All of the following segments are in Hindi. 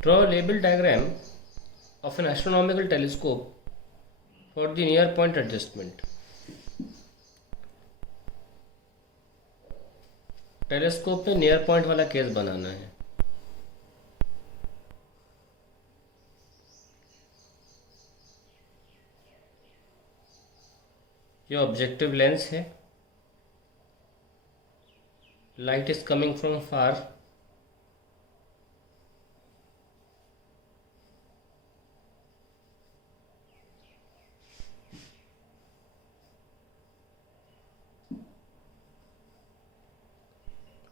Draw a label diagram of an astronomical telescope for the near point adjustment. Telescope में नियर पॉइंट वाला केस बनाना है। ये ऑब्जेक्टिव लेंस है। Light is coming from far.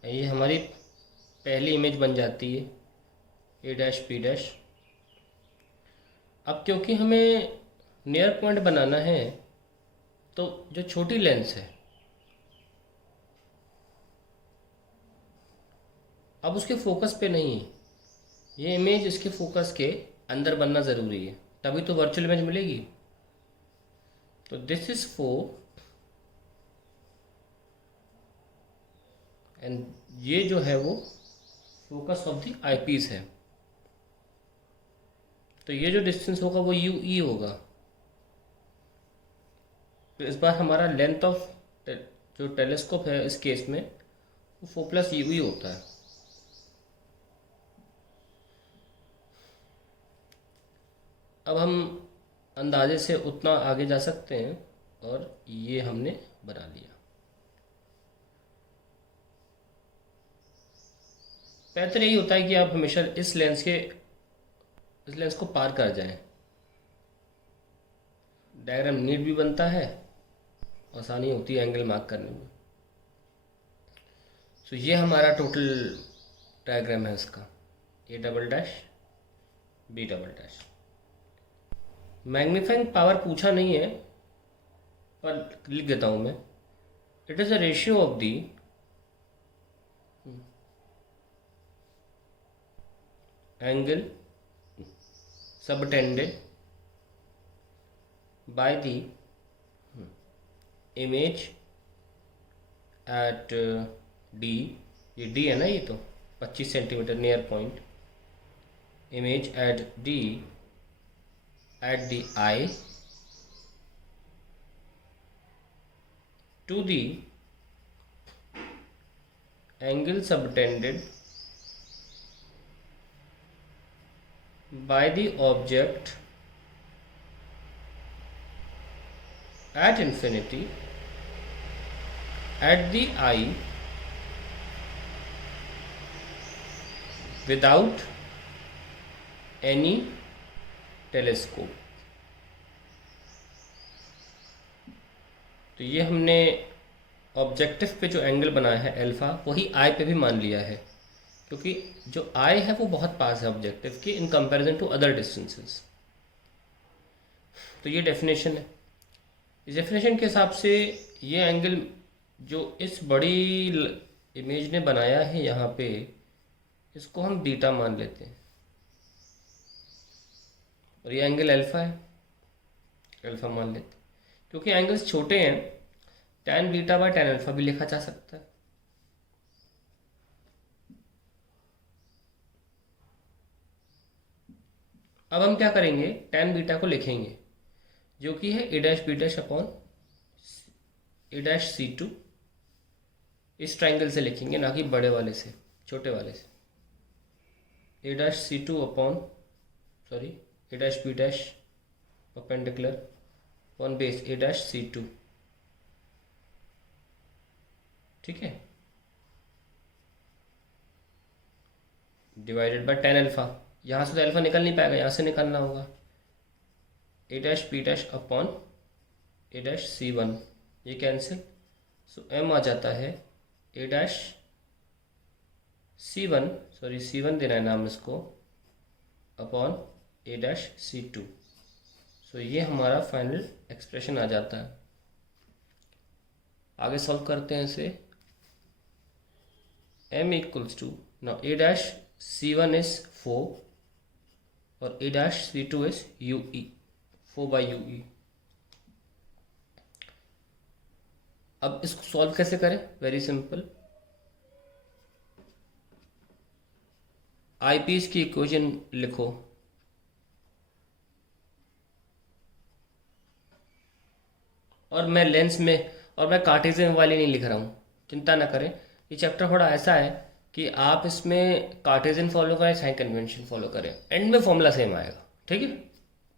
ये हमारी पहली इमेज बन जाती है ए डैश पी डैश। अब क्योंकि हमें नियर पॉइंट बनाना है तो जो छोटी लेंस है अब उसके फोकस पे नहीं है। ये इमेज इसके फोकस के अंदर बनना ज़रूरी है, तभी तो वर्चुअल इमेज मिलेगी। तो दिस इज फोर एंड ये जो है वो फोकस ऑफ द आईपीस है। तो ये जो डिस्टेंस होगा वो यू ई होगा। तो इस बार हमारा लेंथ ऑफ जो टेलीस्कोप है इस केस में वो 4 + यू होता है। अब हम अंदाजे से उतना आगे जा सकते हैं और ये हमने बना लिया। बेहतर यही होता है कि आप हमेशा इस लेंस को पार कर जाएं। डायग्राम नीट भी बनता है, आसानी होती है एंगल मार्क करने में। तो ये हमारा टोटल डायग्राम है इसका, A double dash B double dash. Magnifying power पूछा नहीं है पर लिख देता हूँ मैं। It is a ratio of the angle subtended by the image at D। ये D है ना, ये तो 25 centimetre near point. Image at D at the eye to the angle subtended by the object at infinity at the eye without any telescope। तो ये हमने ऑब्जेक्टिव पे जो एंगल बनाया है अल्फा वही आई पे भी मान लिया है, क्योंकि जो आई है वो बहुत पास है ऑब्जेक्टिव के in comparison to other distances. तो ये डेफिनेशन है। इस डेफिनेशन के हिसाब से ये एंगल जो इस बड़ी इमेज ने बनाया है यहाँ पे, इसको हम बीटा मान लेते हैं और ये एंगल अल्फा है, अल्फा मान लेते हैं। क्योंकि एंगल्स छोटे हैं, tan beta by tan alpha भी लिखा जा सकता है। अब हम क्या करेंगे, tan बीटा को लिखेंगे जो कि है A dash B dash upon A dash C two. इस ट्राइंगल से लिखेंगे, ना कि बड़े वाले से, छोटे वाले से। A dash C two upon sorry A dash B dash perpendicular one base A dash C two. ठीक है, डिवाइडेड बाय tan अल्फा। यहाँ से तो अल्फा निकल नहीं पाएगा, यहाँ से निकालना होगा। A dash B dash upon A dash C one, ये कैंसिल। सो एम आ जाता है A dash C one, sorry C one देना है नाम इसको, upon A dash C two. So ये हमारा फाइनल एक्सप्रेशन आ जाता है। आगे सॉल्व करते हैं इसे। m equals to, now A dash C one is 4 और A dash C two is U E, 4/UE। अब इसको सॉल्व कैसे करें, वेरी सिंपल। आईपीस की इक्वेशन लिखो। और मैं लेंस में और मैं कार्टेशियन वाली नहीं लिख रहा हूँ, चिंता ना करें। ये चैप्टर थोड़ा ऐसा है कि आप इसमें कार्टेशियन फॉलो करें, साइन कन्वेंशन फॉलो करें, एंड में फॉर्मूला सेम आएगा, ठीक है।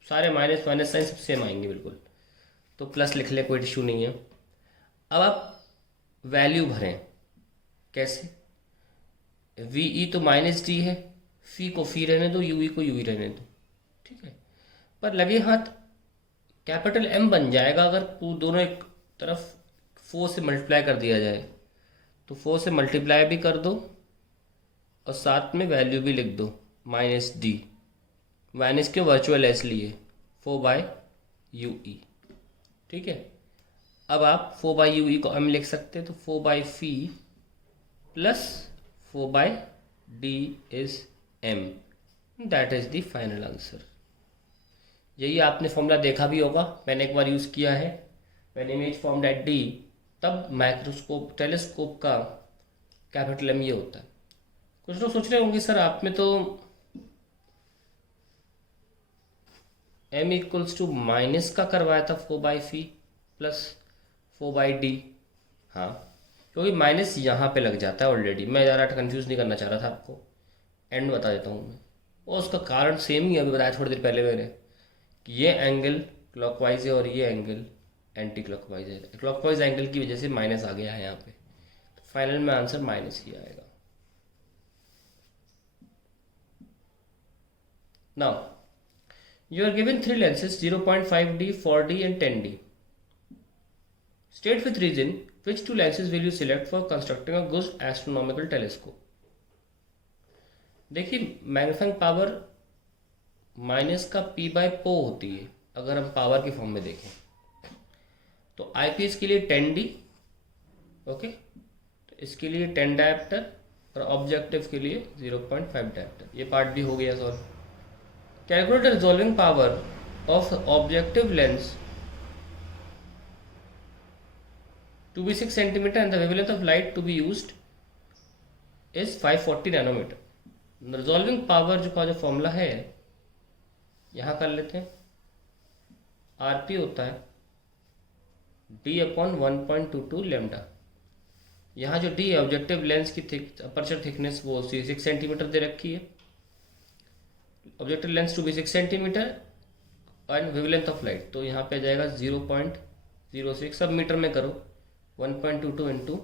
सारे माइनस माइनस साइन सब सेम आएंगे बिल्कुल। तो प्लस लिख ले, कोई इशू नहीं है। अब आप वैल्यू भरें, कैसे? वी तो माइनस डी है, फी को फी रहने दो, यू को यू रहने दो, ठीक है। पर लगे हाथ कैपिटल एम बन जाएगा अगर दोनों एक तरफ 4 से मल्टीप्लाई कर दिया जाए। तो 4 से मल्टीप्लाई भी कर दो और साथ में वैल्यू भी लिख दो, माइनस डी, माइनस के वर्चुअल एस लिए 4/UE, ठीक है। अब आप 4/UE को एम लिख सकते हैं, तो 4/फी plus 4/D is M, that is the final answer. यही आपने फॉर्मूला देखा भी होगा, मैंने एक बार यूज़ किया है। मैंने इमेज फॉर्म एट डी, तब माइक्रोस्कोप टेलीस्कोप का कैपिटल एम ये होता है। कुछ लोग सोच रहे होंगे सर आप में तो m इक्वल्स टू माइनस का करवाया था 4/फी प्लस 4/D। हाँ, क्योंकि माइनस यहाँ पे लग जाता है ऑलरेडी। मैं ज़्यादा कंफ्यूज नहीं करना चाह रहा था आपको, एंड बता देता हूँ मैं। और उसका कारण सेम ही अभी बताया थोड़ी देर पहले मैंने, कि ये एंगल क्लॉकवाइज है और ये एंगल एंटी क्लॉकवाइज है। क्लॉकवाइज एंगल की वजह से माइनस आ गया है यहाँ पे, तो फाइनल में आंसर माइनस ही आएगा। Now you are given three lenses 0.5D, 4D and 10D. State with reason which two lenses will you select for constructing a good astronomical telescope. देखिए, मैग्नीफाइंग पावर माइनस का p/π होती है अगर हम पावर की फॉर्म में देखें। तो आईपीएस के लिए 10D, ओके, तो इसके लिए 10 डायप्टर और ऑब्जेक्टिव के लिए 0.5 डायप्टर। ये पार्ट भी हो गया solve. Calculate the resolving power of objective lens to be 6 cm and the wavelength of light to be used is 540 nanometer. Resolving power जो फॉर्मूला है यहाँ कर लेते हैं। आरपी होता है D/1.22 लेमडा। यहाँ जो D है ऑब्जेक्टिव लेंस की अपर्चर थिकनेस वो 6 सेंटीमीटर दे रखी है। Objective lens to be 6 centimetre and wavelength of light, तो यहाँ पे आ जाएगा 0.06, सब मीटर में करो, 1.22 into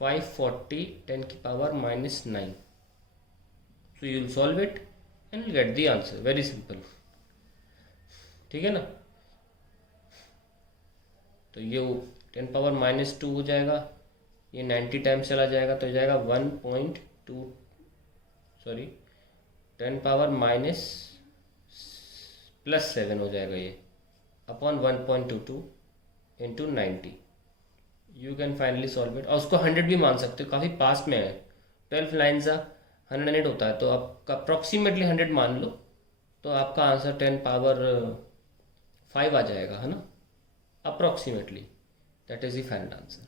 540 10⁻⁹ so you will solve it and get the answer. Very simple, ठीक है ना। तो ये 10⁻⁻² हो जाएगा, ये 90 टाइम्स चला जाएगा तो हो जाएगा 10⁻⁻+7 हो जाएगा ये, upon 1.22 into 90। You can finally solve it. और उसको 100 भी मान सकते हो, काफ़ी पास में है। 12 लाइन्स 108 होता है, तो आपका अप्रॉक्सीमेटली 100 मान लो, तो आपका आंसर 10⁻5 आ जाएगा, है ना, approximately. That is the final answer.